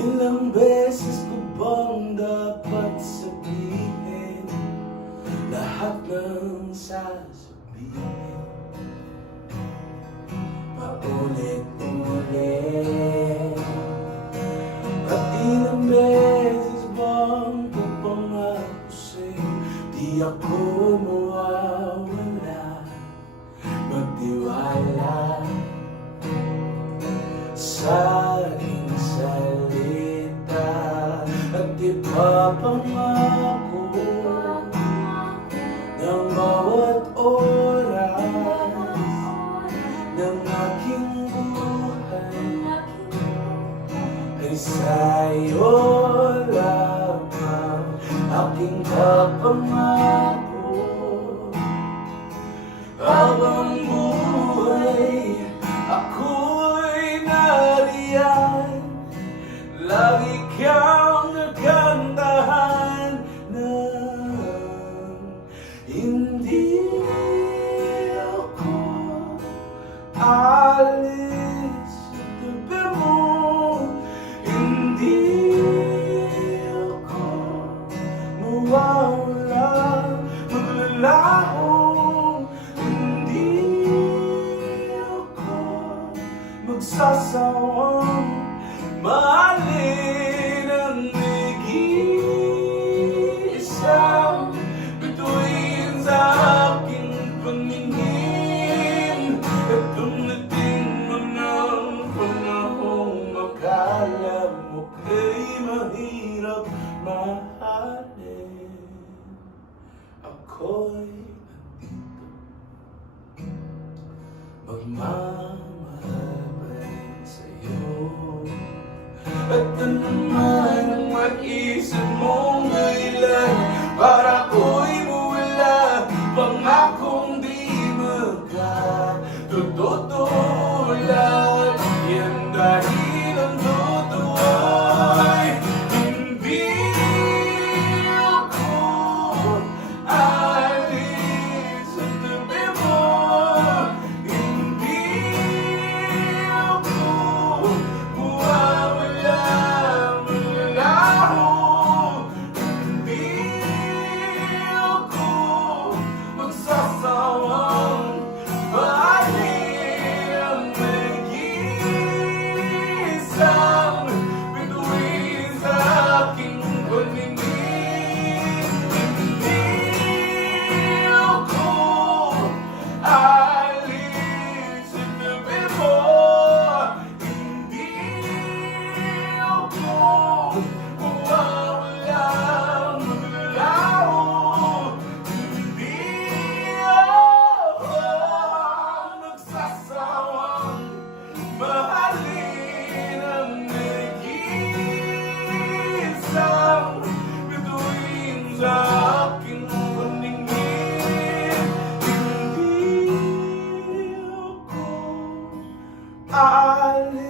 Ilang beses ko bang dapat sabihin lahat ng sasabihin? Paulit-ulit. At ilang beses bang papangako sa'yo di ako mawawala, magtiwala sa aking salita at ipapangako ng bawat oras ng aking buhay ay sa'yo lamang. Aking kapangako habang buhay ako'y nariyan, lagi kang nagandahan ng hindi ako alis sa tabi mo, hindi ako mawawala, maglalaho, hindi ako magsasawang mahalin ang nag-iisang bituin sa aking paningin. At dumating mo ng panahong makala mo kay mahirap mahalin. Ako'y nandito, magmamahal pa rin sa'yo. At ano man ang maisip mong dahilan para ako'y mawala, pangakong di magkatutulad. Yan dahil ang totoo ay hindi ako alis sa tabi mo, hindi ako mawawala, maglalaho, hindi ako magsasawang mahalin ang nag-iisang bituin sa aking paningin. Hindi ako alis sa tabi mo, hindi ako mawawala, maglalaho, hindi ako magsasawang mahalin ang nag-iisang bituin sa aking paningin. Hindi ako alis